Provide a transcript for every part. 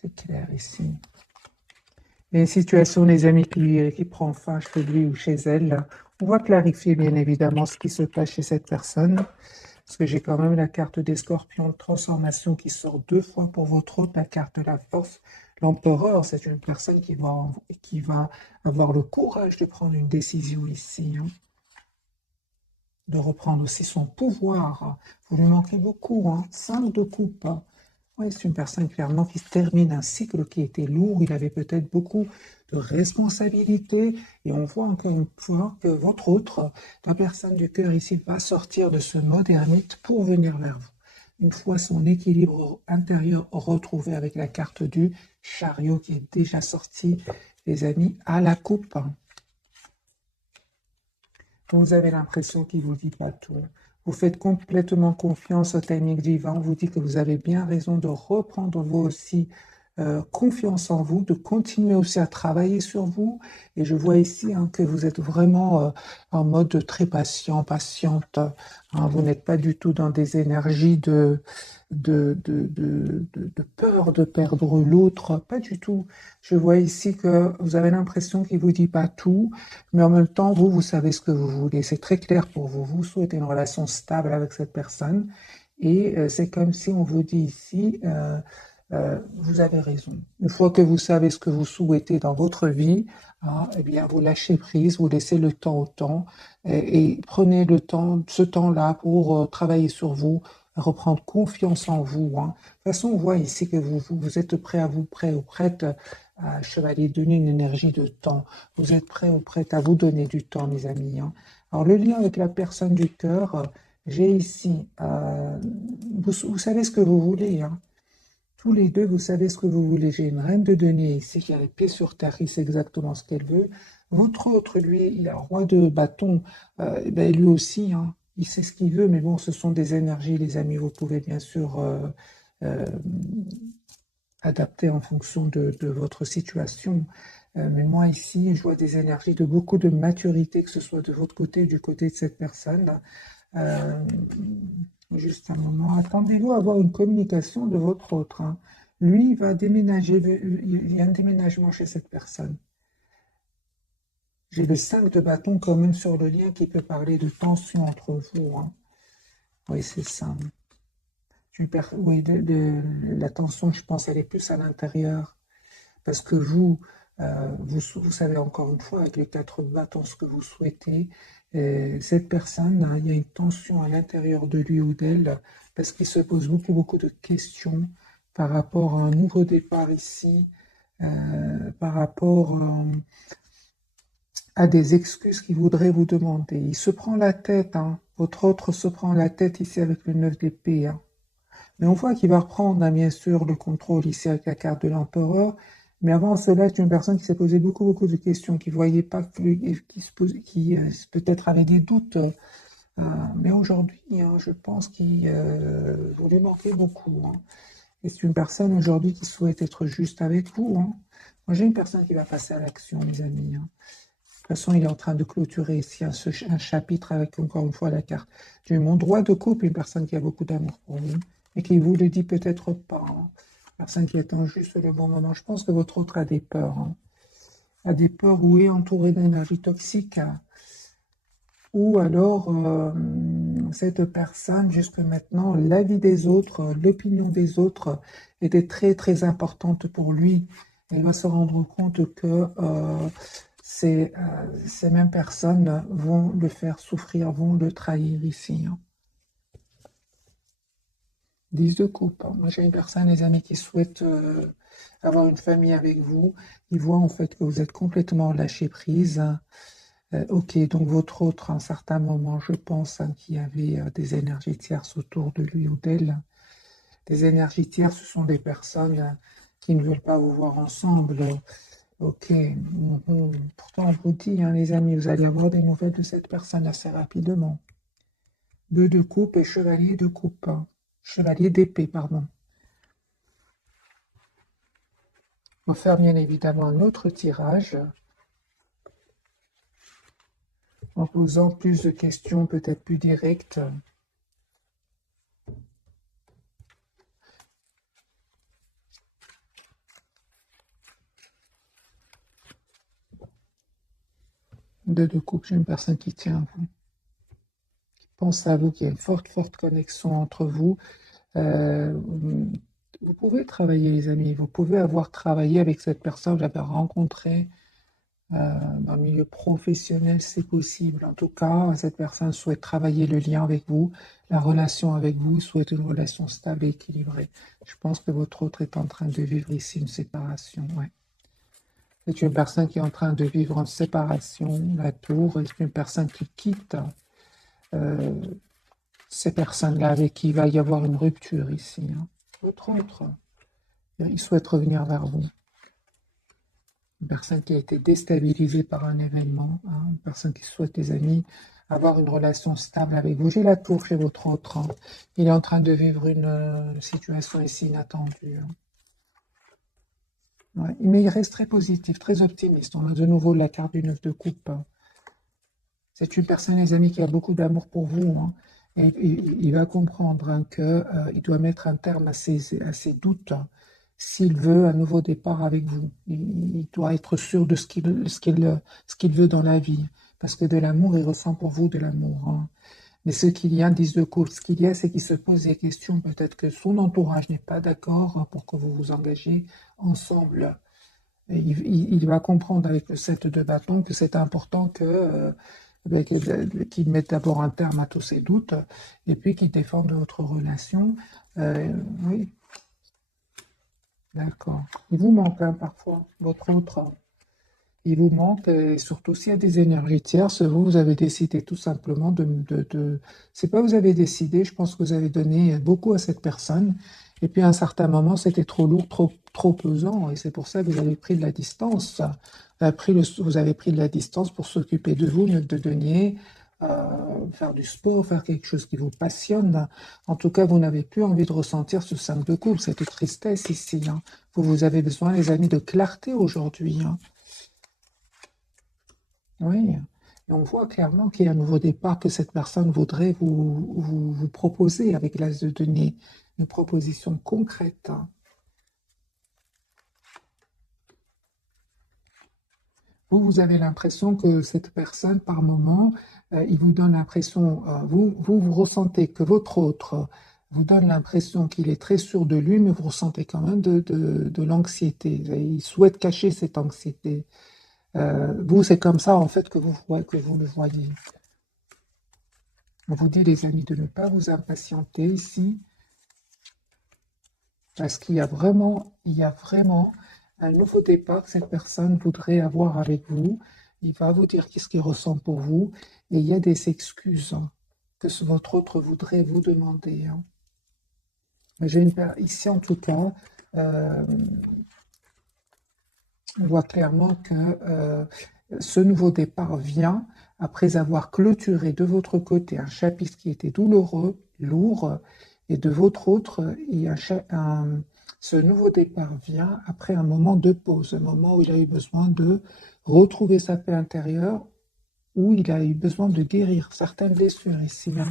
C'est clair ici. Et une situation, les amis, qui prend fin chez lui ou chez elle, on va clarifier bien évidemment ce qui se passe chez cette personne. Parce que j'ai quand même la carte des scorpions de transformation qui sort 2 fois pour votre hôte, la carte de la force. L'empereur, c'est une personne qui va avoir le courage de prendre une décision ici, hein, de reprendre aussi son pouvoir. Vous lui manquez beaucoup, hein, 5 de coupe. Hein. Oui, c'est une personne clairement qui termine un cycle qui était lourd. Il avait peut-être beaucoup de responsabilités. Et on voit encore une fois que votre autre, la personne du cœur ici, va sortir de ce mode ermite pour venir vers vous. Une fois son équilibre intérieur retrouvé avec la carte du chariot qui est déjà sortie, les amis, à la coupe. Vous avez l'impression qu'il vous dit pas tout. Vous faites complètement confiance au timing divin. On vous dit que vous avez bien raison de reprendre vous aussi confiance en vous, de continuer aussi à travailler sur vous. Et je vois ici hein, que vous êtes vraiment en mode très patient, patiente. Hein. Vous n'êtes pas du tout dans des énergies de peur de perdre l'autre. Pas du tout. Je vois ici que vous avez l'impression qu'il vous dit pas tout. Mais en même temps, vous savez ce que vous voulez. C'est très clair pour vous. Vous souhaitez une relation stable avec cette personne. Et c'est comme si on vous dit ici, vous avez raison. Une fois que vous savez ce que vous souhaitez dans votre vie, hein, eh bien, vous lâchez prise, vous laissez le temps au temps et prenez le temps, ce temps-là pour travailler sur vous, reprendre confiance en vous. Hein. De toute façon, on voit ici que vous êtes prêt ou prête à chevalier, donner une énergie de temps. Vous êtes prêt ou prête à vous donner du temps, mes amis. Hein. Alors, le lien avec la personne du cœur, j'ai ici, vous savez ce que vous voulez. Hein. Tous les deux, vous savez ce que vous voulez. J'ai une reine de denier ici qui a les pieds sur terre, il sait exactement ce qu'elle veut. Votre autre, lui, il a roi de bâton. Ben, lui aussi, hein, il sait ce qu'il veut, mais bon, ce sont des énergies, les amis. Vous pouvez bien sûr euh, adapter en fonction de votre situation. Mais moi, ici, je vois des énergies de beaucoup de maturité, que ce soit de votre côté ou du côté de cette personne. Euh, Juste un moment. Attendez-vous à avoir une communication de votre autre. Hein. Lui, il va déménager. Il y a un déménagement chez cette personne. J'ai le 5 de bâton quand même sur le lien qui peut parler de tension entre vous. Hein. Oui, c'est ça. Oui, la tension, je pense, elle est plus à l'intérieur. Parce que vous savez encore une fois, avec les 4 bâtons, ce que vous souhaitez. Cette personne, hein, il y a une tension à l'intérieur de lui ou d'elle, parce qu'il se pose beaucoup de questions par rapport à un nouveau départ ici, par rapport à des excuses qu'il voudrait vous demander. Il se prend la tête, hein. Votre autre se prend la tête ici avec le 9 d'épée. Hein. Mais on voit qu'il va reprendre, hein, bien sûr, le contrôle ici avec la carte de l'empereur. Mais avant cela, c'est une personne qui s'est posé beaucoup de questions, qui voyait pas, qui peut-être avait des doutes. Mais aujourd'hui, hein, je pense qu'il vous lui manquez beaucoup. Hein. Et c'est une personne aujourd'hui qui souhaite être juste avec vous. Hein. Moi, j'ai une personne qui va passer à l'action, mes amis. Hein. De toute façon, il est en train de clôturer ici un chapitre avec encore une fois la carte du monde. Droit de couple, une personne qui a beaucoup d'amour pour vous et qui vous le dit peut-être pas. Hein. Personne qui attend juste le bon moment. Je pense que votre autre a des peurs. Hein. A des peurs ou est entouré d'énergie toxique. Hein. Ou alors, cette personne, jusque maintenant, la vie des autres, l'opinion des autres était très importante pour lui. Il va se rendre compte que ces mêmes personnes vont le faire souffrir, vont le trahir ici. Hein. 10 de coupe. Hein. Moi, j'ai une personne, les amis, qui souhaite avoir une famille avec vous. Il voit en fait que vous êtes complètement lâché prise. Ok, donc votre autre, à un certain moment, je pense hein, qu'il y avait des énergies tierces autour de lui ou d'elle. Des énergies tierces, ce sont des personnes qui ne veulent pas vous voir ensemble. Ok, pourtant on vous dit, hein, les amis, vous allez avoir des nouvelles de cette personne assez rapidement. 2 de coupe et chevalier de coupe. Hein. Chevalier d'épée, pardon. On va faire bien évidemment un autre tirage en posant plus de questions peut-être plus directes. De couple, j'ai une personne qui tient à vous, qui pense à vous, qui a une forte, forte connexion entre vous. Euh, vous pouvez travailler, les amis, vous pouvez avoir travaillé avec cette personne, vous l'avez rencontrée dans le milieu professionnel, c'est possible. En tout cas, cette personne souhaite travailler le lien avec vous, la relation avec vous, souhaite une relation stable et équilibrée. Je pense que votre autre est en train de vivre ici une séparation. Ouais. C'est une personne qui est en train de vivre une séparation, la tour, et c'est une personne qui quitte euh, ces personnes-là avec qui il va y avoir une rupture ici. Hein. Votre autre, il souhaite revenir vers vous. Une personne qui a été déstabilisée par un événement, hein, une personne qui souhaite, les amis, avoir une relation stable avec vous. J'ai la tour chez votre autre. Hein. Il est en train de vivre une situation ici inattendue. Hein. Ouais. Mais il reste très positif, très optimiste. On a de nouveau la carte du 9 de coupe. Hein. C'est une personne, les amis, qui a beaucoup d'amour pour vous. Hein. Et il va comprendre hein, qu'il doit mettre un terme à ses doutes hein, s'il veut un nouveau départ avec vous. Il doit être sûr de ce qu'il veut dans la vie. Parce que de l'amour, il ressent pour vous de l'amour. Hein. Mais ce qu'il y a, 10 de coupe, ce qu'il y a, c'est qu'il se pose des questions. Peut-être que son entourage n'est pas d'accord pour que vous vous engagiez ensemble. Et il va comprendre avec le 7 de bâton que c'est important qu'il mette d'abord un terme à tous ses doutes et puis qu'il défende votre relation. Oui, d'accord. Il vous manque hein, parfois, votre autre. Il vous manque, et surtout s'il y a des énergies tierces, vous avez décidé tout simplement c'est pas vous avez décidé, je pense que vous avez donné beaucoup à cette personne, et puis à un certain moment, c'était trop lourd, trop pesant, et c'est pour ça que vous avez pris de la distance. Vous avez pris de la distance pour s'occuper de vous, de donner, faire du sport, faire quelque chose qui vous passionne. En tout cas, vous n'avez plus envie de ressentir ce 5 de coupe, cette tristesse ici. Hein. Vous avez besoin, les amis, de clarté aujourd'hui. Hein. Oui, et on voit clairement qu'il y a un nouveau départ que cette personne voudrait vous proposer avec l'as de denier, une proposition concrète. Hein. Vous avez l'impression que cette personne, par moment, il vous donne l'impression, vous ressentez que votre autre vous donne l'impression qu'il est très sûr de lui, mais vous ressentez quand même de l'anxiété. Il souhaite cacher cette anxiété. Vous, c'est comme ça, en fait, que vous le voyez. On vous dit, les amis, de ne pas vous impatienter ici, parce il y a vraiment un nouveau départ que cette personne voudrait avoir avec vous. Il va vous dire qu'est-ce qu'il ressent pour vous, et il y a des excuses hein, que votre autre voudrait vous demander. Hein. Ici, en tout cas, euh, on voit clairement que ce nouveau départ vient après avoir clôturé de votre côté un chapitre qui était douloureux, lourd, et de votre autre, ce nouveau départ vient après un moment de pause, un moment où il a eu besoin de retrouver sa paix intérieure, où il a eu besoin de guérir certaines blessures ici. Hein.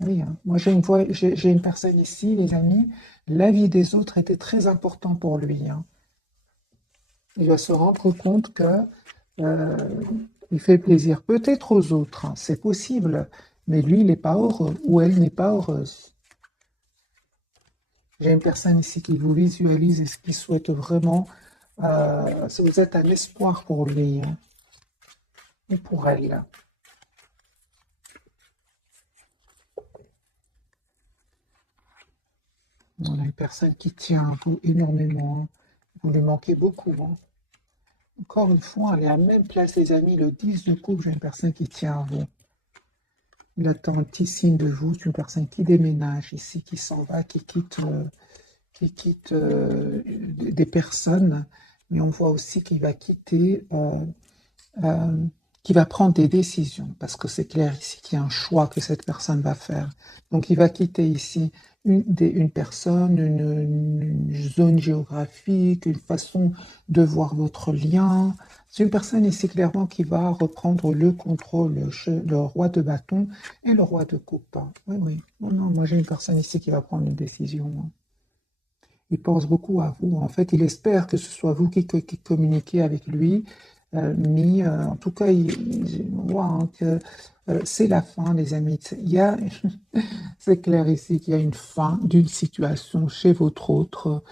Oui, hein. Moi j'ai une personne ici, les amis, la vie des autres était très important pour lui. Hein. Il va se rendre compte que euh, il fait plaisir peut-être aux autres, hein, c'est possible, mais lui, il n'est pas heureux ou elle n'est pas heureuse. J'ai une personne ici qui vous visualise et qui souhaite vraiment, si vous êtes un espoir pour lui hein, ou pour elle. On a une personne qui tient à vous énormément, hein. Vous lui manquez beaucoup. Hein. Encore une fois, elle est à la même place, les amis, le 10 de coupe, j'ai une personne qui tient à vous. Il attend un petit signe de vous, c'est une personne qui déménage ici, qui s'en va, qui quitte des personnes, mais on voit aussi qu'il va quitter, euh, qu'il va prendre des décisions, parce que c'est clair ici qu'il y a un choix que cette personne va faire. Donc il va quitter ici une personne, une zone géographique, une façon de voir votre lien. C'est une personne ici clairement qui va reprendre le contrôle, le roi de bâton et le roi de coupe. Oui, oui. Non, non, moi j'ai une personne ici qui va prendre une décision. Hein. Il pense beaucoup à vous. En fait, il espère que ce soit vous qui communiquez avec lui. En tout cas, on voit hein, que c'est la fin, les amis. C'est clair ici qu'il y a une fin d'une situation chez votre autre.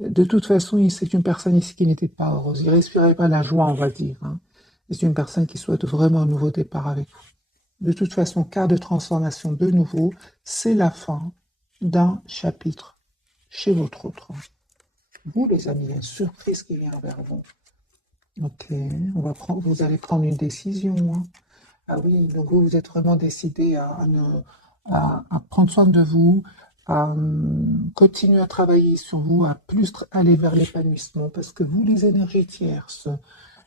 De toute façon, c'est une personne ici qui n'était pas heureuse. Il ne respirait pas la joie, on va dire, hein. C'est une personne qui souhaite vraiment un nouveau départ avec vous. De toute façon, cas de transformation de nouveau, c'est la fin d'un chapitre chez votre autre. Vous, les amis, il y a une surprise qui vient vers vous. Ok, vous allez prendre une décision, hein. Ah oui, donc vous, vous êtes vraiment décidé à prendre soin de vous, à continuer à travailler sur vous, à plus aller vers l'épanouissement, parce que vous, les énergies tierces,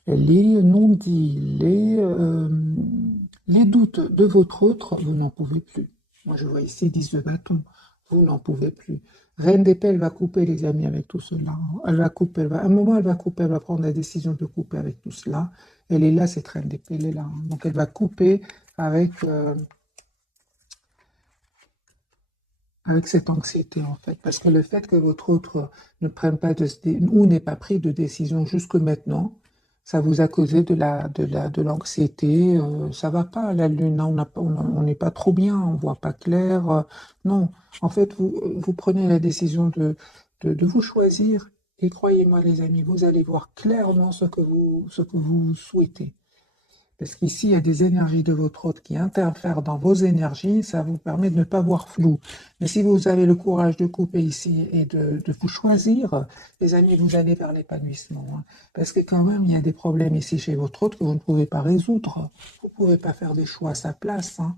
les non-dits, les doutes de votre autre, vous n'en pouvez plus. Moi, je vois ici 10 de bâton, vous n'en pouvez plus. Reine d'épée, elle va couper, les amis, avec tout cela. Elle va couper, à un moment, elle va couper, elle va prendre la décision de couper avec tout cela. Elle est là, cette reine d'épée, elle est là. Donc, elle va couper avec cette anxiété, en fait. Parce que le fait que votre autre ne prenne pas ou n'ait pas pris de décision jusque maintenant, ça vous a causé de l'anxiété. Ça va pas, la lune, hein, on n'est pas trop bien, on voit pas clair. Non, en fait, vous prenez la décision de vous choisir. Et croyez-moi, les amis, vous allez voir clairement ce que vous souhaitez. Parce qu'ici, il y a des énergies de votre hôte qui interfèrent dans vos énergies, ça vous permet de ne pas voir flou. Mais si vous avez le courage de couper ici et de vous choisir, les amis, vous allez vers l'épanouissement, hein. Parce que quand même, il y a des problèmes ici chez votre hôte que vous ne pouvez pas résoudre. Vous ne pouvez pas faire des choix à sa place, hein.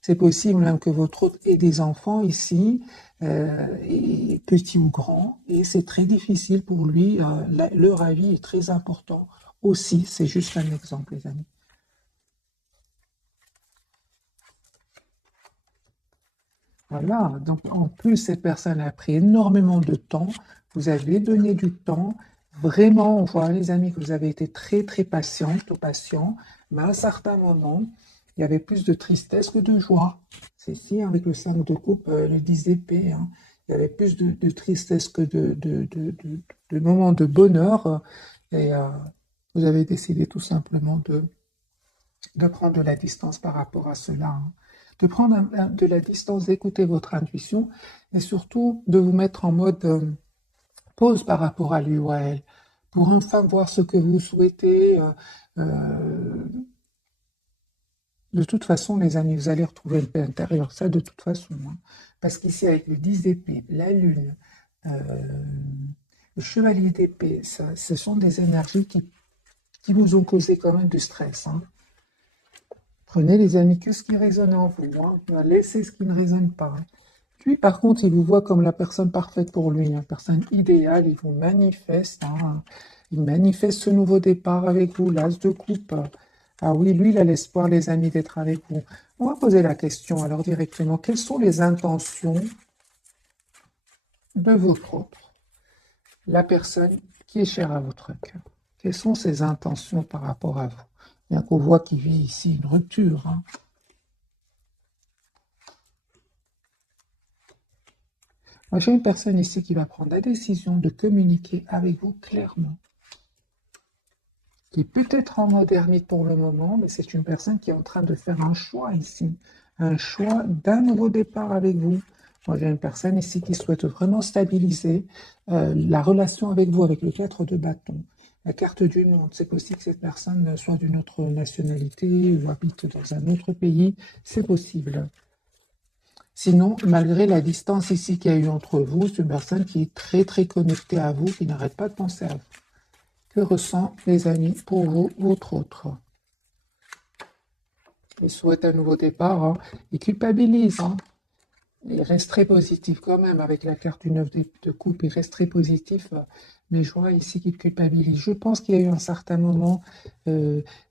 C'est possible même que votre hôte ait des enfants ici, petits ou grands, et c'est très difficile pour lui. Leur avis est très important aussi. C'est juste un exemple, les amis. Voilà, donc en plus, cette personne a pris énormément de temps. Vous avez donné du temps. Vraiment, on voit, les amis, que vous avez été très, très patiente ou patient. Mais à un certain moment, il y avait plus de tristesse que de joie. C'est ici, avec le 5 de coupe, le 10 d'épée, hein. Il y avait plus de tristesse que de moments de bonheur. Et vous avez décidé tout simplement de prendre de la distance par rapport à cela, hein. De prendre de la distance, d'écouter votre intuition et surtout de vous mettre en mode pause par rapport à lui ou à elle, pour enfin voir ce que vous souhaitez. Euh, de toute façon, les amis, vous allez retrouver le paix intérieur, ça de toute façon, hein. Parce qu'ici, avec le 10 d'épée, la lune, euh, le chevalier d'épée, ce sont des énergies qui vous ont causé quand même du stress, hein. Prenez les amis, que ce qui résonne en vous, hein. Laissez ce qui ne résonne pas. Puis par contre, il vous voit comme la personne parfaite pour lui, la personne idéale, il vous manifeste, hein. Il manifeste ce nouveau départ avec vous, l'as de coupe. Ah oui, lui, il a l'espoir, les amis, d'être avec vous. On va poser la question alors directement, quelles sont les intentions de votre autre, la personne qui est chère à votre cœur? Quelles sont ses intentions par rapport à vous? Bien qu'on voit qu'il vit ici une rupture, hein. Moi, j'ai une personne ici qui va prendre la décision de communiquer avec vous clairement, qui est peut-être en mode ermite pour le moment, mais c'est une personne qui est en train de faire un choix ici, un choix d'un nouveau départ avec vous. Moi, j'ai une personne ici qui souhaite vraiment stabiliser la relation avec vous, avec le 4 de bâton. La carte du monde, c'est possible que cette personne soit d'une autre nationalité ou habite dans un autre pays, c'est possible. Sinon, malgré la distance ici qu'il y a eu entre vous, c'est une personne qui est très très connectée à vous, qui n'arrête pas de penser à vous. Que ressent, les amis, pour vous, votre autre? Il souhaite un nouveau départ, hein. Il culpabilise, hein. Il reste très positif quand même avec la carte du 9 de coupe, il reste très positif, mais je vois ici qu'il culpabilise. Je pense qu'il y a eu un certain moment,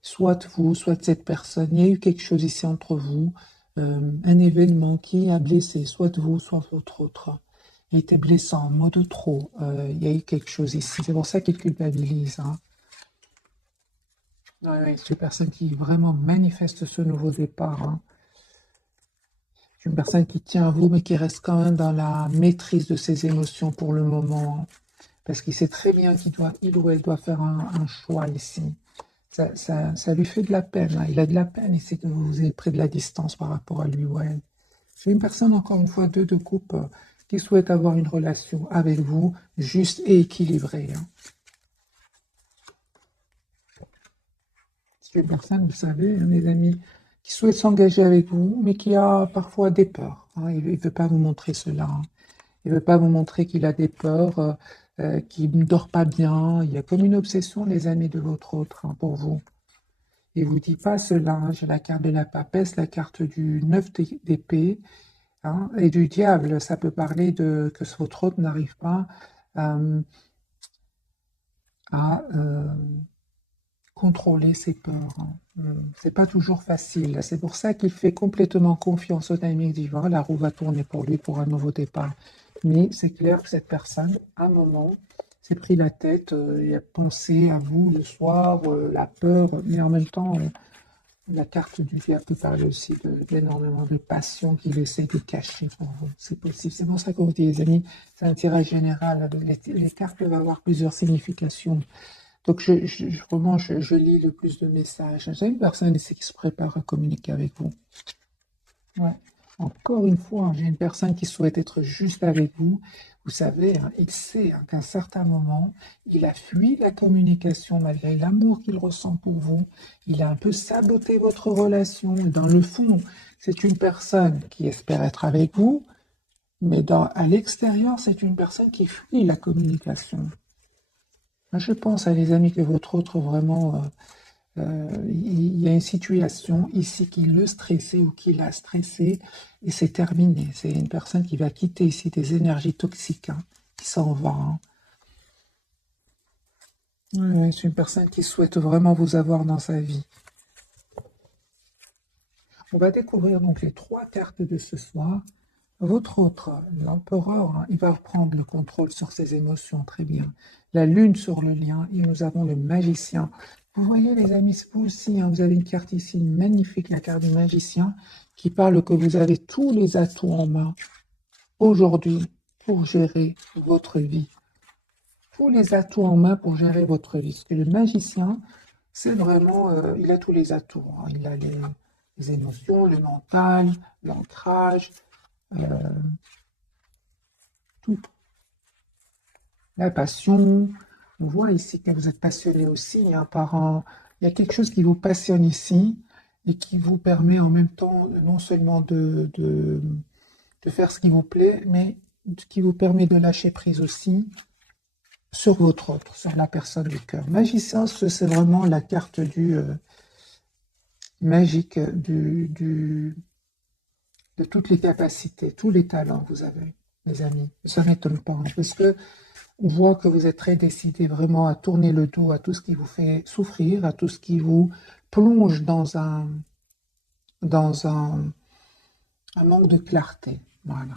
soit vous, soit cette personne, il y a eu quelque chose ici entre vous, un événement qui a blessé, soit vous, soit votre autre. Il était blessant, mot de trop, il y a eu quelque chose ici. C'est pour ça qu'il culpabilise, hein. Ouais, ouais, c'est une personne qui vraiment manifeste ce nouveau départ, hein. C'est une personne qui tient à vous, mais qui reste quand même dans la maîtrise de ses émotions pour le moment, hein. Parce qu'il sait très bien il ou elle doit faire un choix ici. Ça lui fait de la peine, hein. Il a de la peine ici que vous ayez pris de la distance par rapport à lui, ouais. J'ai une personne, encore une fois, deux de couple, qui souhaite avoir une relation avec vous, juste et équilibrée, hein. C'est une personne, vous savez, hein, mes amis, qui souhaite s'engager avec vous, mais qui a parfois des peurs, hein. Il ne veut pas vous montrer cela, hein. Il ne veut pas vous montrer qu'il a des peurs, qu'il ne dort pas bien. Il y a comme une obsession, les amis, de votre autre, hein, pour vous. Il ne vous dit pas cela, hein. J'ai la carte de la papesse, la carte du 9 d'épée, hein, et du diable. Ça peut parler de que votre autre n'arrive pas euh, à contrôler ses peurs, hein. C'est pas toujours facile. C'est pour ça qu'il fait complètement confiance au timing divin. La roue va tourner pour lui pour un nouveau départ. Mais c'est clair que cette personne, à un moment, s'est pris la tête et a pensé à vous le soir, la peur, mais en même temps, la carte du diable peut parler aussi d'énormément de passion qu'il essaie de cacher pour vous. C'est possible. C'est pour ça qu'on vous dit, les amis, c'est un tirage général. Les cartes peuvent avoir plusieurs significations. Donc, vraiment, je lis le plus de messages. J'ai une personne ici qui se prépare à communiquer avec vous. Ouais. Encore une fois, j'ai une personne qui souhaite être juste avec vous. Vous savez, hein, il sait, hein, qu'à un certain moment, il a fui la communication malgré l'amour qu'il ressent pour vous. Il a un peu saboté votre relation. Et dans le fond, c'est une personne qui espère être avec vous, mais à l'extérieur, c'est une personne qui fuit la communication. Je pense à les amis que votre autre vraiment, il y a une situation ici qui le stressait ou qui l'a stressé et c'est terminé. C'est une personne qui va quitter ici des énergies toxiques, hein, qui s'en va, hein. Ouais, c'est une personne qui souhaite vraiment vous avoir dans sa vie. On va découvrir donc les trois cartes de ce soir. Votre autre, l'empereur, hein, il va reprendre le contrôle sur ses émotions, très bien. La lune sur le lien, et nous avons le magicien. Vous voyez les amis, vous aussi, hein, vous avez une carte ici magnifique, la carte du magicien, qui parle que vous avez tous les atouts en main aujourd'hui pour gérer votre vie. Tous les atouts en main pour gérer votre vie. Parce que le magicien, c'est vraiment, il a tous les atouts, hein. Il a les émotions, le mental, l'ancrage, euh, tout. La passion, on voit ici que vous êtes passionné aussi, hein, il y a quelque chose qui vous passionne ici et qui vous permet en même temps non seulement de faire ce qui vous plaît, mais qui vous permet de lâcher prise aussi sur votre autre, sur la personne du cœur. Magicien, c'est vraiment la carte du magique de toutes les capacités, tous les talents que vous avez, mes amis. Ça ne m'étonne pas, hein, parce que on voit que vous êtes très décidé vraiment à tourner le dos à tout ce qui vous fait souffrir, à tout ce qui vous plonge dans un manque de clarté. Voilà.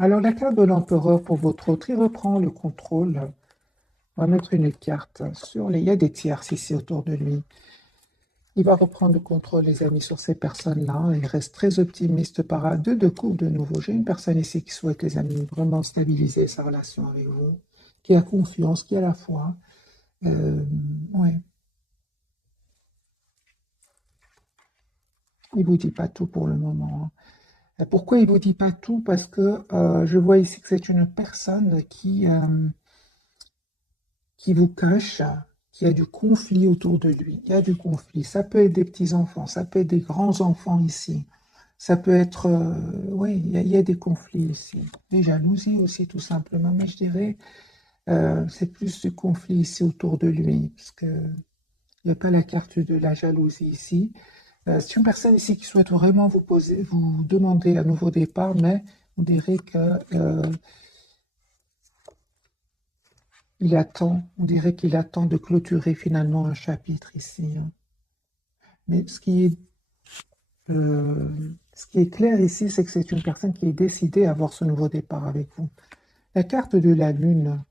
Alors, la carte de l'empereur pour votre autre, il reprend le contrôle. On va mettre une carte sur les... Il y a des tierces ici autour de lui. Il va reprendre le contrôle, les amis, sur ces personnes-là. Il reste très optimiste par deux de couple de nouveau. J'ai une personne ici qui souhaite, les amis, vraiment stabiliser sa relation avec vous, qui a confiance, qui a la foi. Ouais. Il vous dit pas tout pour le moment, hein. Pourquoi il vous dit pas tout? Parce que je vois ici que c'est une personne qui vous cache, qui a du conflit autour de lui. Il y a du conflit. Ça peut être des petits-enfants, ça peut être des grands-enfants ici. Ça peut être... oui, il y a des conflits ici. Des jalousies aussi, tout simplement. Mais je dirais, c'est plus du conflit ici autour de lui. Parce que il n'y a pas la carte de la jalousie ici. C'est une personne ici qui souhaite vraiment vous demander un nouveau départ, mais on dirait que on dirait qu'il attend de clôturer finalement un chapitre ici, hein. Mais ce qui est clair ici, c'est que c'est une personne qui est décidée à avoir ce nouveau départ avec vous. La carte de la lune,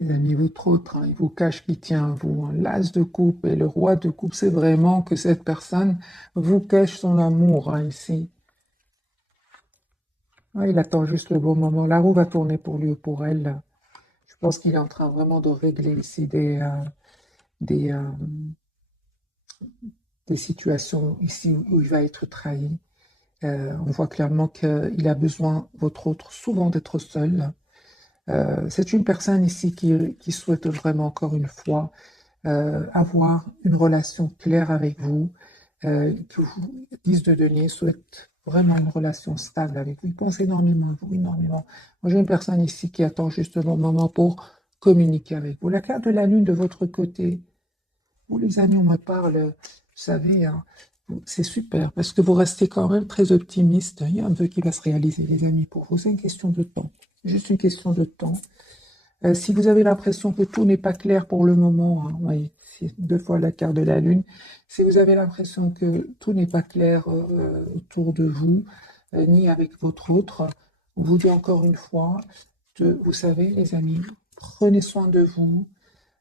les amis, votre autre, hein, il vous cache qui tient à vous, hein. L'as de coupe et le roi de coupe, c'est vraiment que cette personne vous cache son amour, hein, ici. Ah, il attend juste le bon moment. La roue va tourner pour lui ou pour elle. Je pense qu'il est en train vraiment de régler ici des, euh, des situations ici où il va être trahi. On voit clairement qu'il a besoin, votre autre, souvent d'être seul. C'est une personne ici qui souhaite vraiment, encore une fois, avoir une relation claire avec vous, que vous, 10 de denier, souhaite vraiment une relation stable avec vous. Il pense énormément à vous, énormément. Moi, j'ai une personne ici qui attend juste le bon moment pour communiquer avec vous. La carte de la lune de votre côté, vous les amis, on me parle, vous savez, hein, c'est super, parce que vous restez quand même très optimiste. Il y a un vœu qui va se réaliser, les amis, pour vous. C'est une question de temps. Juste une question de temps. Si vous avez l'impression que tout n'est pas clair pour le moment, hein, oui, c'est 2 fois la carte de la lune. Si vous avez l'impression que tout n'est pas clair autour de vous, ni avec votre autre, on vous dit encore une fois, vous savez, les amis, prenez soin de vous,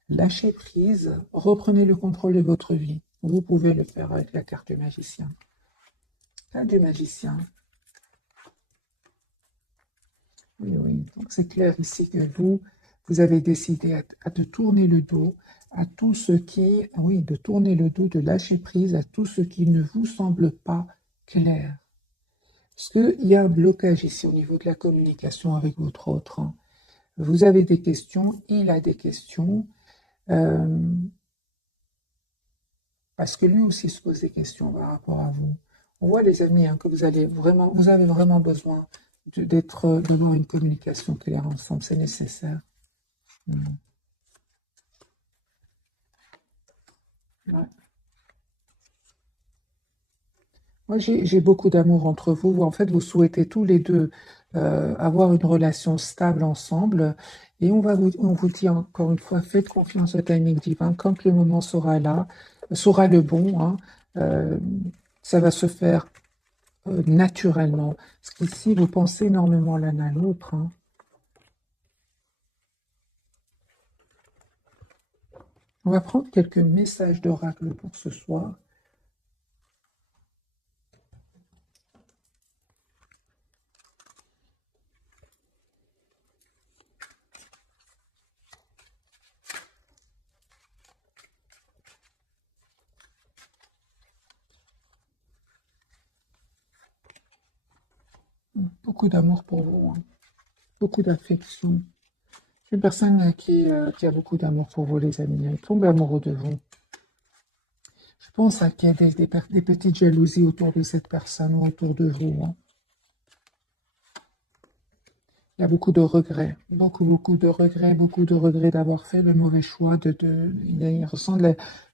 lâchez prise, reprenez le contrôle de votre vie. Vous pouvez le faire avec la carte du magicien. La du magicien. Oui, oui. Donc c'est clair ici que vous avez décidé de tourner le dos à tout ce qui, oui, de tourner le dos, de lâcher prise à tout ce qui ne vous semble pas clair. Parce qu'il y a un blocage ici au niveau de la communication avec votre autre, hein. Vous avez des questions, il a des questions, euh, parce que lui aussi se pose des questions par rapport à vous. On voit les amis hein, que vous avez vraiment besoin d'avoir une communication claire ensemble, c'est nécessaire. Mm. Ouais. Moi, j'ai beaucoup d'amour entre vous. En fait, vous souhaitez tous les deux avoir une relation stable ensemble. Et on vous dit encore une fois, faites confiance au timing divin. Quand le moment sera là, sera le bon, hein, euh, ça va se faire naturellement. Parce qu'ici, vous pensez énormément l'un à l'autre, hein. On va prendre quelques messages d'oracle pour ce soir. Beaucoup d'amour pour vous, hein. Beaucoup d'affection. C'est une personne qui a beaucoup d'amour pour vous, les amis. Elle tombe amoureux de vous. Je pense qu'il y a des petites jalousies autour de cette personne ou autour de vous, hein. Il y a beaucoup de regrets, beaucoup de regrets d'avoir fait le mauvais choix. Il ressent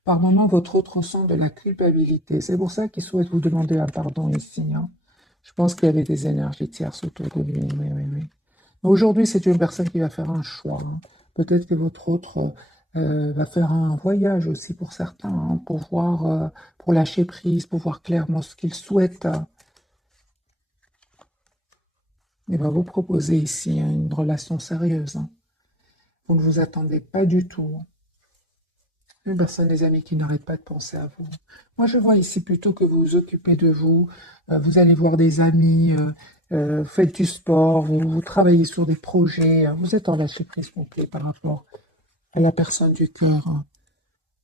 par moments, votre autre ressent de la culpabilité. C'est pour ça qu'il souhaite vous demander un pardon ici, hein. Je pense qu'il y avait des énergies tierces autour de lui. Oui, oui, oui. Aujourd'hui, c'est une personne qui va faire un choix, hein. Peut-être que votre autre va faire un voyage aussi pour certains, hein, pour voir, pour lâcher prise, pour voir clairement ce qu'il souhaite. Il va vous proposer ici hein, une relation sérieuse, hein. Vous ne vous attendez pas du tout, hein. Une personne, des amis, qui n'arrête pas de penser à vous. Moi, je vois ici plutôt que vous vous occupez de vous, vous allez voir des amis, faites du sport, vous travaillez sur des projets, vous êtes en lâcher prise complet par rapport à la personne du cœur, hein.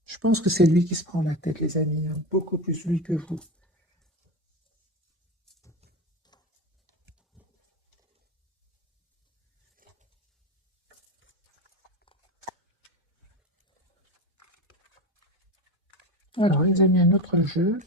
Je pense que c'est lui qui se prend la tête, les amis, hein, beaucoup plus lui que vous. Alors, les amis, un autre jeu.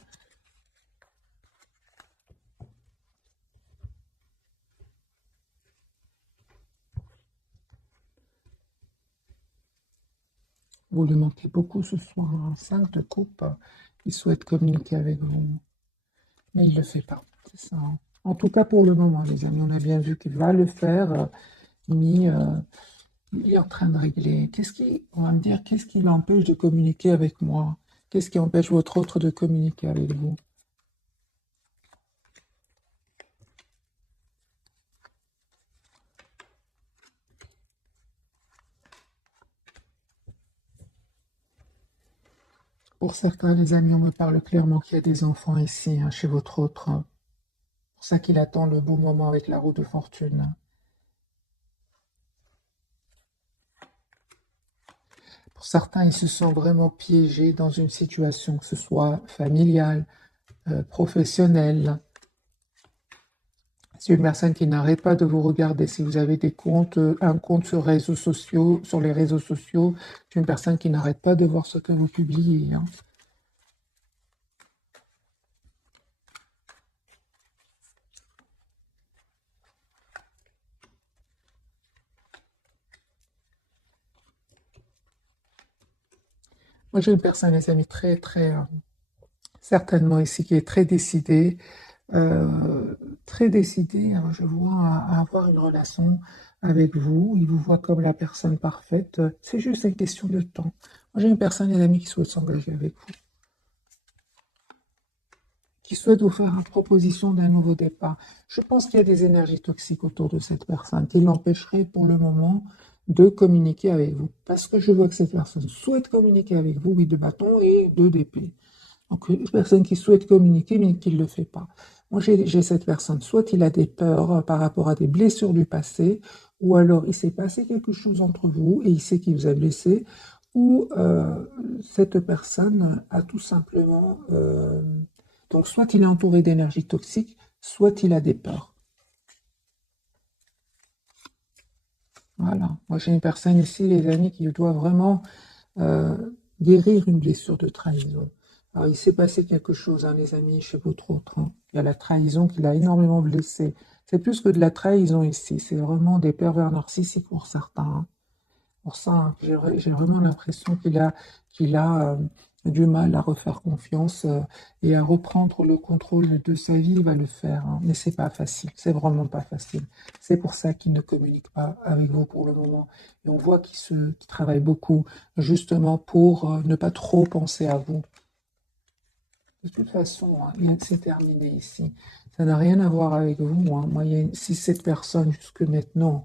Vous lui manquez beaucoup ce soir, un 5 de coupe. Il souhaite communiquer avec vous, mais il ne le fait pas. C'est ça, hein. En tout cas, pour le moment, les amis, on a bien vu qu'il va le faire, mais il est en train de régler. On va me dire, qu'est-ce qui l'empêche de communiquer avec moi? Qu'est-ce qui empêche votre autre de communiquer avec vous? Pour certains, les amis, on me parle clairement qu'il y a des enfants ici, hein, chez votre autre, hein. C'est pour ça qu'il attend le beau moment avec la roue de fortune. Pour certains, ils se sentent vraiment piégés dans une situation, que ce soit familiale, professionnelle. C'est une personne qui n'arrête pas de vous regarder. Si vous avez des comptes, un compte sur les réseaux sociaux, c'est une personne qui n'arrête pas de voir ce que vous publiez, hein. Moi, j'ai une personne, les amis, certainement ici, qui est euh, très décidée, hein, je vois, à avoir une relation avec vous. Il vous voit comme la personne parfaite. C'est juste une question de temps. Moi, j'ai une personne, les amis, qui souhaite s'engager avec vous, qui souhaite vous faire une proposition d'un nouveau départ. Je pense qu'il y a des énergies toxiques autour de cette personne qui l'empêcheraient pour le moment de communiquer avec vous. Parce que je vois que cette personne souhaite communiquer avec vous, oui, de bâton et deux d'épée. Donc, une personne qui souhaite communiquer, mais qui ne le fait pas. Moi, j'ai cette personne, soit il a des peurs par rapport à des blessures du passé, ou alors il s'est passé quelque chose entre vous et il sait qu'il vous a blessé, ou cette personne a tout simplement... donc, soit il est entouré d'énergie toxique, soit il a des peurs. Voilà. Moi, j'ai une personne ici, les amis, qui doit vraiment euh, guérir une blessure de trahison. Alors, il s'est passé quelque chose, hein, les amis, chez votre autre, hein. Il y a la trahison qui l'a énormément blessé. C'est plus que de la trahison ici, c'est vraiment des pervers narcissiques pour certains, hein. Pour ça, hein, j'ai vraiment l'impression qu'il a du mal à refaire confiance et à reprendre le contrôle de sa vie. Il va le faire, hein. Mais c'est pas facile, c'est vraiment pas facile. C'est pour ça qu'il ne communique pas avec vous pour le moment. Et on voit qu'il travaille beaucoup justement pour ne pas trop penser à vous. De toute façon, hein, c'est terminé ici. Ça n'a rien à voir avec vous, hein. Moi, si cette personne jusque maintenant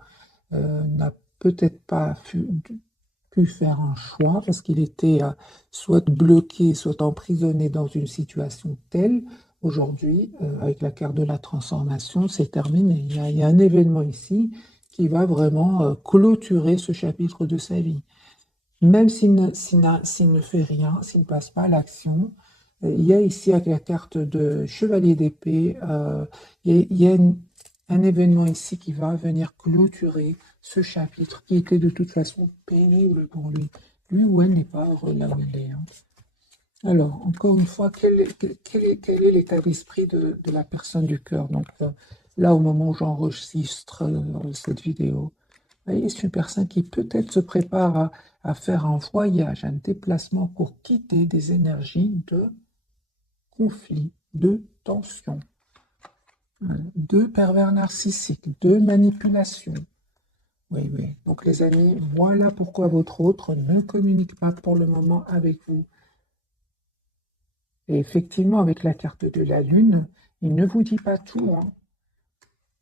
n'a peut-être pas pu faire un choix parce qu'il était soit bloqué, soit emprisonné dans une situation telle. Aujourd'hui, avec la carte de la transformation, c'est terminé. Il y a un événement ici qui va vraiment clôturer ce chapitre de sa vie. Même s'il ne fait rien, s'il ne passe pas à l'action, il y a ici avec la carte de chevalier d'épée, il y a un événement ici qui va venir clôturer ce chapitre qui était de toute façon pénible pour lui. Lui ou elle n'est pas heureux là où il est, hein. Alors, encore une fois, quel est l'état d'esprit de la personne du cœur? Donc, là, au moment où j'enregistre cette vidéo, vous voyez, c'est une personne qui peut-être se prépare à faire un voyage, un déplacement pour quitter des énergies de conflit, de tension, de pervers narcissique, de manipulation. Oui, oui. Donc les amis, voilà pourquoi votre autre ne communique pas pour le moment avec vous. Et effectivement, avec la carte de la Lune, il ne vous dit pas tout, hein.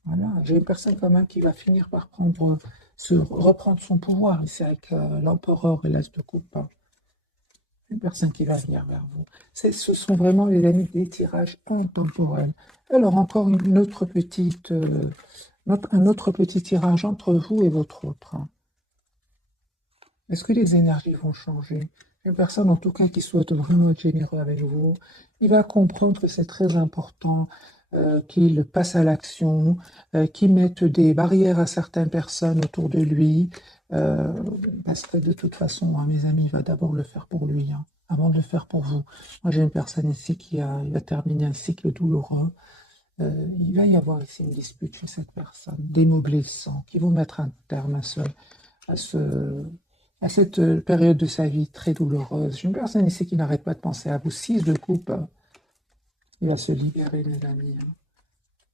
Voilà, j'ai une personne quand même qui va finir par reprendre son pouvoir ici avec l'empereur et l'as de coupe, hein. Une personne qui va venir vers vous. Ce sont vraiment les amis des tirages intemporels. Alors encore un autre petit tirage entre vous et votre autre, hein. Est-ce que les énergies vont changer? Une personne en tout cas qui souhaite vraiment être généreux avec vous, il va comprendre que c'est très important qu'il passe à l'action, qu'il mette des barrières à certaines personnes autour de lui, euh, parce que de toute façon, hein, mes amis, il va d'abord le faire pour lui, hein, avant de le faire pour vous. Moi, j'ai une personne ici il va terminer un cycle douloureux. Il va y avoir ici une dispute chez cette personne, des mots blessants qui vont mettre un terme à ce, à cette période de sa vie très douloureuse. J'ai une personne ici qui n'arrête pas de penser à vous. 6 de coupe, il va se libérer, les amis,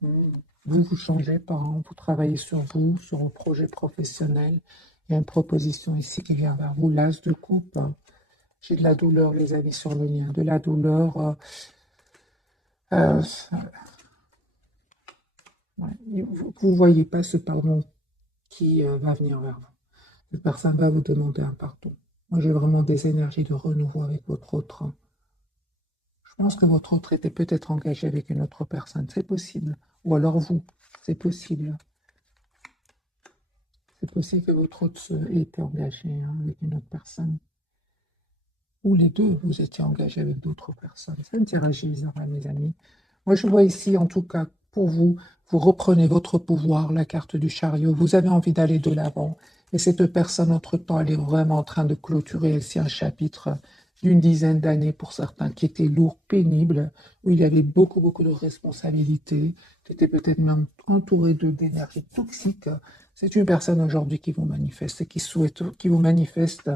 hein. Vous changez pas, hein. Vous travaillez sur vous, sur vos projets professionnels. Il y a une proposition ici qui vient vers vous. L'as de coupe, hein. J'ai de la douleur, les amis, sur le lien. De la douleur. Euh, ouais. Vous ne voyez pas ce pardon qui va venir vers vous. Cette personne va vous demander un pardon. Moi, j'ai vraiment des énergies de renouveau avec votre autre, hein. Je pense que votre autre était peut-être engagé avec une autre personne. C'est possible. Ou alors vous. C'est possible. C'est possible que votre autre ait été engagé, hein, avec une autre personne. ou les deux, vous étiez engagés avec d'autres personnes. Ça me dirait bizarre, mes amis. Moi, je vois ici, en tout cas, pour vous, vous reprenez votre pouvoir, la carte du chariot, vous avez envie d'aller de l'avant. Et cette personne, entre-temps, elle est vraiment en train de clôturer ici un chapitre d'une dizaine d'années pour certains qui était lourd, pénible, où il y avait beaucoup, beaucoup de responsabilités. Tu étais peut-être même entouré d'énergie toxique. C'est une personne aujourd'hui qui vous manifeste et qui souhaite, qui vous manifeste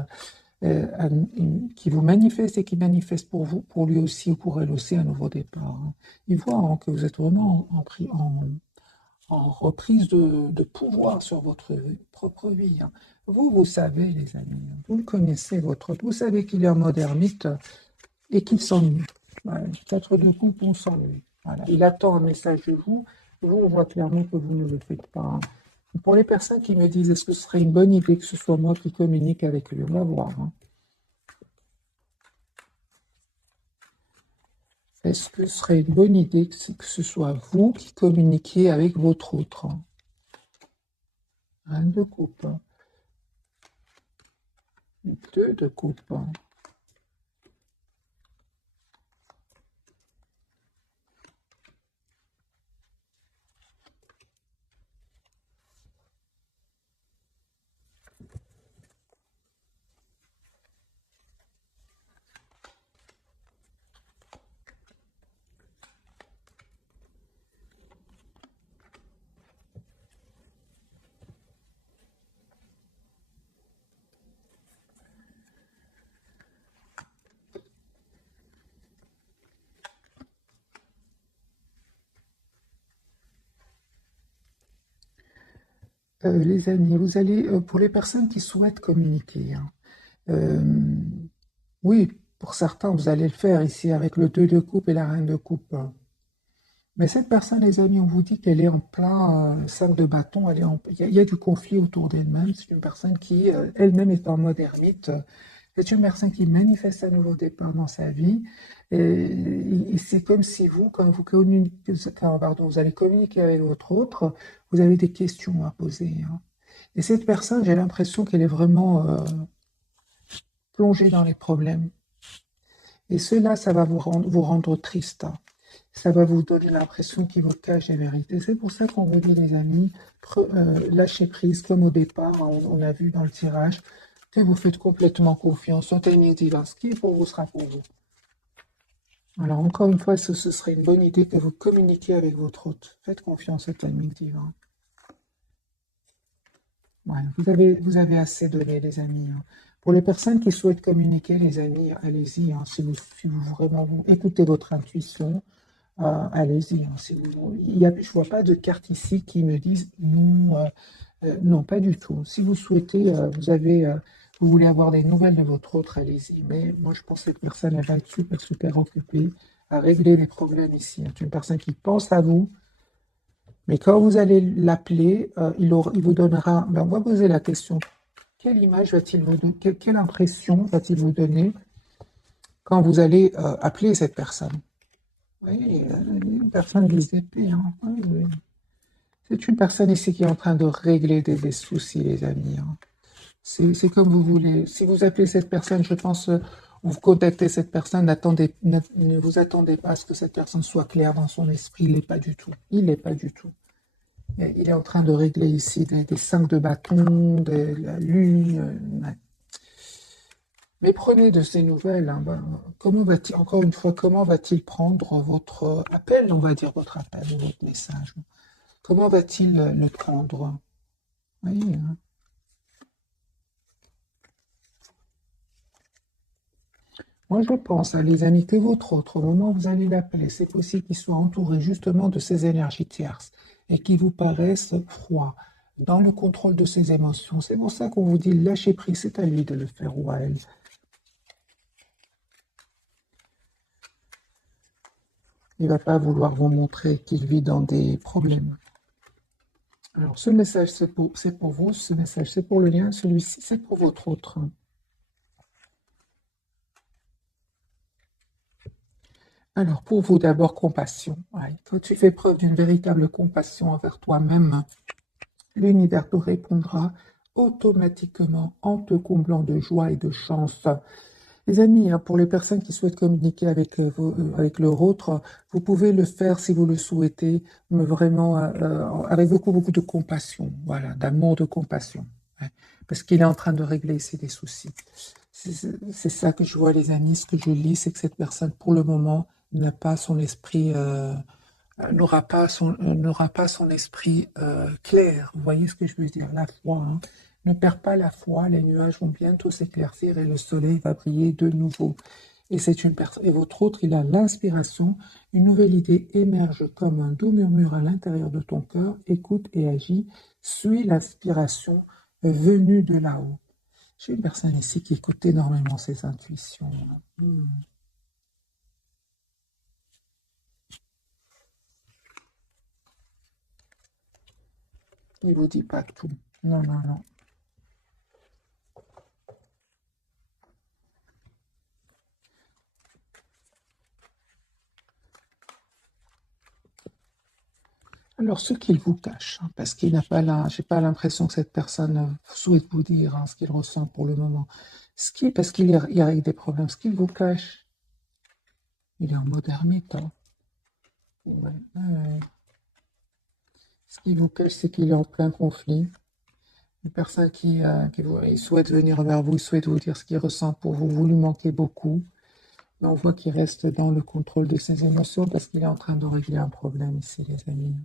qui vous manifeste et qui manifeste pour vous, pour lui aussi ou pour elle aussi un nouveau départ. Hein. Il voit hein, que vous êtes vraiment en reprise de pouvoir sur votre propre vie. Hein. Vous, vous savez, les amis, hein, vous le connaissez, vous savez qu'il est en mode ermite et qu'il s'ennuie. Voilà. 4 de coupe, on s'ennuie. Voilà. Il attend un message de vous. Vous, on voit clairement que vous ne le faites pas. Hein. Pour les personnes qui me disent, est-ce que ce serait une bonne idée que ce soit moi qui communique avec lui? On va voir. Hein. Est-ce que ce serait une bonne idée que ce soit vous qui communiquiez avec votre autre? Un de coupe, 2 de coupe. Les amis, vous allez, pour les personnes qui souhaitent communiquer, hein, euh, oui, pour certains, vous allez le faire ici avec le 2 de coupe et la reine de coupe. Hein. Mais cette personne, les amis, on vous dit qu'elle est en plein 5 de bâton, il y a du conflit autour d'elle-même. C'est une personne qui, elle-même, est en mode ermite. C'est une personne qui manifeste un nouveau départ dans sa vie. Et c'est comme si vous, pardon, vous allez communiquer avec votre autre, vous avez des questions à poser. Hein. Et cette personne, j'ai l'impression qu'elle est vraiment plongée dans les problèmes. Et cela, ça va vous rendre triste. Hein. Ça va vous donner l'impression qu'il vous cache la vérité. C'est pour ça qu'on vous dit, les amis, lâchez prise comme au départ, hein, on a vu dans le tirage, que vous faites complètement confiance au timing divin. Ce qui est pour vous sera pour vous. Alors, encore une fois, ce serait une bonne idée que vous communiquiez avec votre hôte. Faites confiance au timing divin. Ouais, vous avez assez donné, les amis. Hein. Pour les personnes qui souhaitent communiquer, les amis, allez-y. Hein, si vous vraiment vous écoutez votre intuition, allez-y. Hein, je ne vois pas de carte ici qui me disent non, non, pas du tout. Si vous souhaitez, vous voulez avoir des nouvelles de votre autre, allez-y. Mais moi, je pense que cette personne, elle va être super, super occupée à régler les problèmes ici. C'est une personne qui pense à vous, mais quand vous allez l'appeler, il vous donnera. Ben, on va poser la question. Quelle image va-t-il vous donner? Quelle impression va-t-il vous donner quand vous allez appeler cette personne? Oui, une personne des épées. Hein. Oui, oui. C'est une personne ici qui est en train de régler des soucis, les amis. Hein. C'est comme vous voulez. Si vous appelez cette personne, je pense, ou vous contactez cette personne, ne vous attendez pas à ce que cette personne soit claire dans son esprit. Il n'est pas du tout. Il n'est pas du tout. Il est en train de régler ici des 5 de bâton, de la lune. Ouais. Mais prenez de ces nouvelles. Hein, comment va-t-il, encore une fois, comment va-t-il prendre votre appel, on va dire votre appel ou votre message? Comment va-t-il le prendre? Oui, hein. Moi, je pense, hein, les amis, que votre autre, au moment où vous allez l'appeler, c'est possible qu'il soit entouré justement de ces énergies tierces et qui vous paraissent froids, dans le contrôle de ses émotions. C'est pour ça qu'on vous dit lâchez prise, c'est à lui de le faire ou à elle. Il ne va pas vouloir vous montrer qu'il vit dans des problèmes. Alors, ce message, c'est pour vous, ce message, c'est pour le lien, celui-ci, c'est pour votre autre. Alors, pour vous, d'abord, compassion. Ouais. Quand tu fais preuve d'une véritable compassion envers toi-même, l'univers te répondra automatiquement en te comblant de joie et de chance. Les amis, hein, pour les personnes qui souhaitent communiquer avec, avec leur autre, vous pouvez le faire si vous le souhaitez, mais vraiment avec beaucoup, beaucoup de compassion, voilà, d'amour, de compassion, ouais, parce qu'il est en train de régler ici des soucis. C'est ça que je vois, les amis. Ce que je lis, c'est que cette personne, pour le moment, n'a pas son esprit, n'aura pas son esprit clair. Vous voyez ce que je veux dire? La foi, hein. Ne perds pas la foi, les nuages vont bientôt s'éclaircir et le soleil va briller de nouveau. Et c'est une personne, et votre autre, il a l'inspiration, une nouvelle idée émerge comme un doux murmure à l'intérieur de ton cœur, écoute et agis, suis l'inspiration venue de là-haut. J'ai une personne ici qui écoute énormément ses intuitions. Hmm. Il vous dit pas tout. Non, non, non. Alors, ce qu'il vous cache, hein, parce qu'il n'a pas là, j'ai pas l'impression que cette personne souhaite vous dire hein, ce qu'il ressent pour le moment. Parce qu'il y a des problèmes, ce qu'il vous cache, il est en mode ermite. Hein. Ouais, ouais. Ce qu'il vous cache, c'est qu'il est en plein conflit. Une personne il souhaite venir vers vous, il souhaite vous dire ce qu'il ressent pour vous, vous lui manquez beaucoup. Mais on voit qu'il reste dans le contrôle de ses émotions parce qu'il est en train de régler un problème ici, les amis.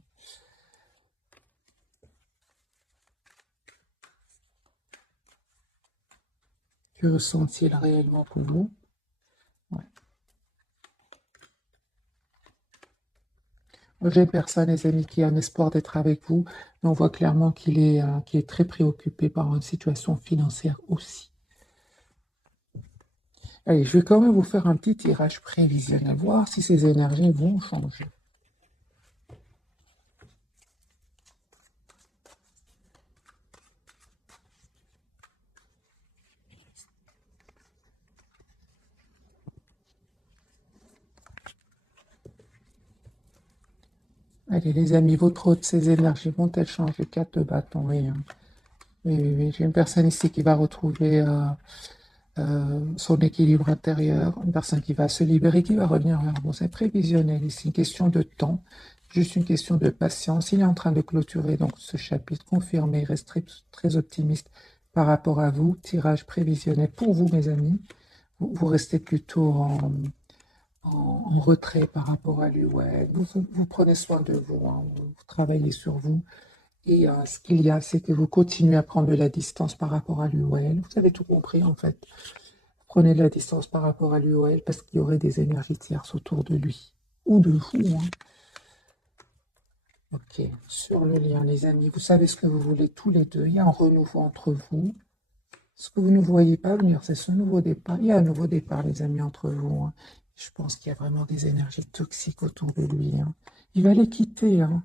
Que ressent-il réellement pour vous? Ouais. J'ai personne, les amis, qui a un espoir d'être avec vous, mais on voit clairement qu'il est très préoccupé par une situation financière aussi. Allez, je vais quand même vous faire un petit tirage prévisionnel, voir si ces énergies vont changer. Allez, les amis, votre autre, ces énergies vont-elles changer? 4 de bâton, oui, hein. Oui, oui, oui. J'ai une personne ici qui va retrouver son équilibre intérieur, une personne qui va se libérer, qui va revenir vers vous. C'est prévisionnel ici, une question de temps, juste une question de patience. Il est en train de clôturer donc ce chapitre, confirmé, il reste très, très optimiste par rapport à vous. Tirage prévisionnel pour vous, mes amis. Vous restez plutôt en retrait par rapport à lui. Ouais, vous prenez soin de vous, hein, vous travaillez sur vous. Et ce qu'il y a, c'est que vous continuez à prendre de la distance par rapport à lui ou elle. Vous avez tout compris en fait. Prenez de la distance par rapport à lui ou elle parce qu'il y aurait des énergies tierces autour de lui ou de vous, hein. Ok, sur le lien, les amis, vous savez ce que vous voulez tous les deux. Il y a un renouveau entre vous. Ce que vous ne voyez pas venir, c'est ce nouveau départ. Il y a un nouveau départ, les amis, entre vous, hein. Je pense qu'il y a vraiment des énergies toxiques autour de lui, hein. Il va les quitter, hein.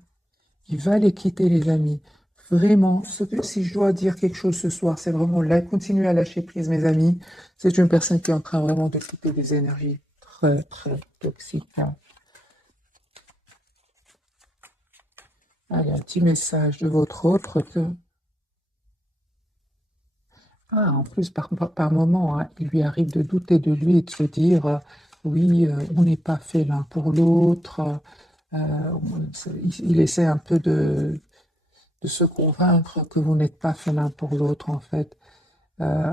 Il va les quitter, les amis. Vraiment, si je dois dire quelque chose ce soir, c'est vraiment là, continuer à lâcher prise, mes amis. C'est une personne qui est en train vraiment de quitter des énergies très, très toxiques, hein. Allez, un petit message de votre autre que... Ah, en plus, par moment, hein, il lui arrive de douter de lui et de se dire, oui, on n'est pas fait l'un pour l'autre. Il essaie un peu de se convaincre que vous n'êtes pas fait l'un pour l'autre, en fait.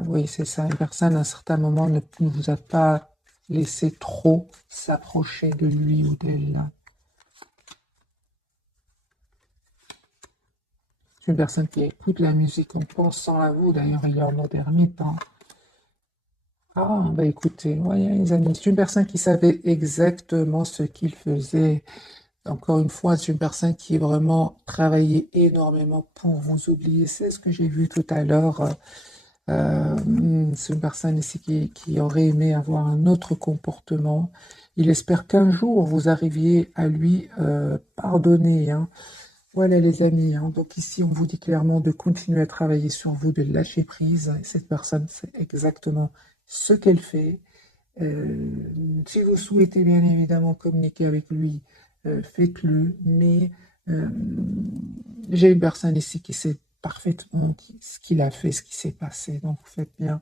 Oui, c'est ça. Une personne, à un certain moment, ne vous a pas laissé trop s'approcher de lui ou d'elle. C'est une personne qui écoute la musique en pensant à vous. D'ailleurs, il est en mode ermite, hein. Ah, bah écoutez, voyez, les amis, c'est une personne qui savait exactement ce qu'il faisait. Encore une fois, c'est une personne qui vraiment travaillait énormément pour vous oublier. C'est ce que j'ai vu tout à l'heure. C'est une personne ici qui aurait aimé avoir un autre comportement. Il espère qu'un jour vous arriviez à lui pardonner, hein. Voilà les amis, hein. Donc ici on vous dit clairement de continuer à travailler sur vous, de lâcher prise. Cette personne sait exactement ce qu'elle fait. Si vous souhaitez bien évidemment communiquer avec lui, faites-le. Mais euh, j'ai une personne ici qui sait parfaitement ce qu'il a fait, ce qui s'est passé. Donc vous faites bien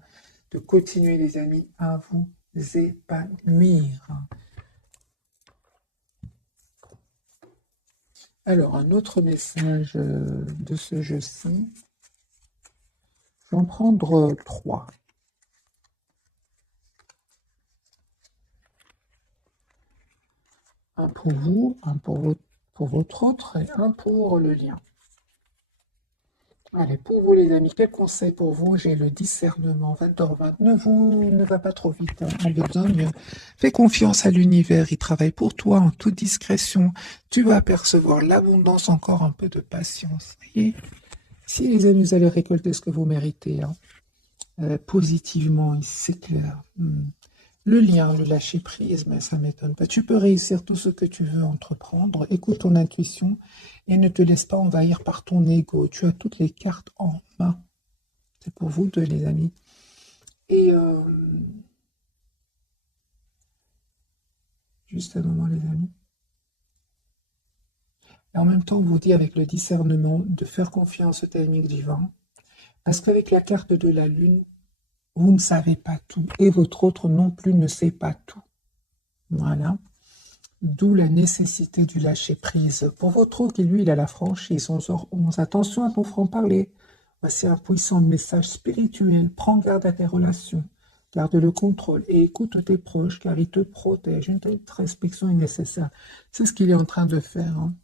de continuer, les amis, à vous épanouir. Alors, un autre message de ce jeu-ci. Je vais en prendre 3. Un pour vous, un pour votre autre et un pour le lien. Allez, pour vous les amis, quel conseil pour vous? J'ai le discernement, 20h20. Ne va pas trop vite, hein, en besogne. Fais confiance à l'univers, il travaille pour toi en toute discrétion. Tu vas percevoir l'abondance, encore un peu de patience. Voyez, si les amis, vous allez récolter ce que vous méritez, hein, positivement, c'est clair. Le lien, le lâcher prise, mais ça ne m'étonne pas. Tu peux réussir tout ce que tu veux entreprendre. Écoute ton intuition et ne te laisse pas envahir par ton ego. Tu as toutes les cartes en main. C'est pour vous deux, les amis. Et juste un moment, les amis. Et en même temps, on vous dit avec le discernement de faire confiance au timing divin. Parce qu'avec la carte de la lune, vous ne savez pas tout. Et votre autre non plus ne sait pas tout. Voilà. D'où la nécessité du lâcher-prise. Pour votre autre qui, lui, il a la franchise. 11. Attention à ton franc-parler. Voici un puissant message spirituel. Prends garde à tes relations. Garde le contrôle et écoute tes proches car ils te protègent. Une telle introspection est nécessaire. C'est ce qu'il est en train de faire. Hein.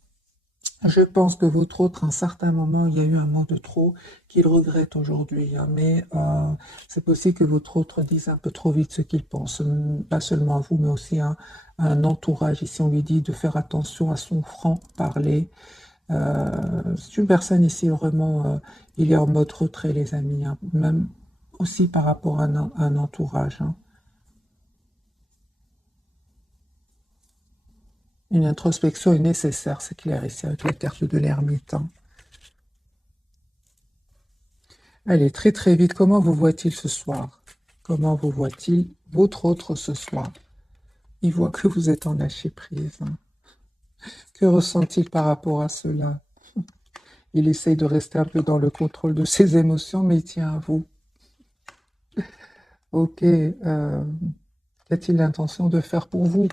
Je pense que votre autre, à un certain moment, il y a eu un mot de trop qu'il regrette aujourd'hui. Hein, mais c'est possible que votre autre dise un peu trop vite ce qu'il pense. Pas seulement à vous, mais aussi à un entourage. Ici, on lui dit de faire attention à son franc-parler. C'est une personne ici, vraiment, il est en mode retrait, les amis. Hein, même aussi par rapport à un entourage. Hein. Une introspection est nécessaire, c'est clair, ici, avec la carte de l'ermite. Hein. Allez, très très vite, comment vous voit-il ce soir? Comment vous voit-il votre autre ce soir? Il voit que vous êtes en lâcher prise. Hein. Que ressent-il par rapport à cela? Il essaye de rester un peu dans le contrôle de ses émotions, mais il tient à vous. Ok, qu'a-t-il l'intention de faire pour vous?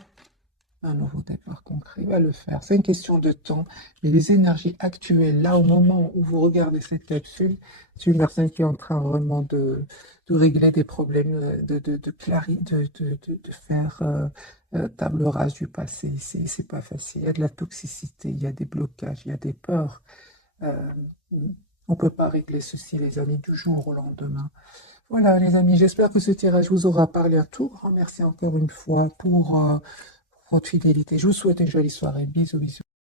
Un nouveau départ concret, il va le faire. C'est une question de temps. Mais les énergies actuelles, là, au moment où vous regardez cette capsule, c'est une personne qui est en train vraiment de régler des problèmes, de faire table rase du passé. C'est pas facile. Il y a de la toxicité, il y a des blocages, il y a des peurs. On ne peut pas régler ceci, les amis, du jour au lendemain. Voilà, les amis, j'espère que ce tirage vous aura parlé un tour. Merci encore une fois pour votre fidélité. Je vous souhaite une jolie soirée. Bisous, bisous.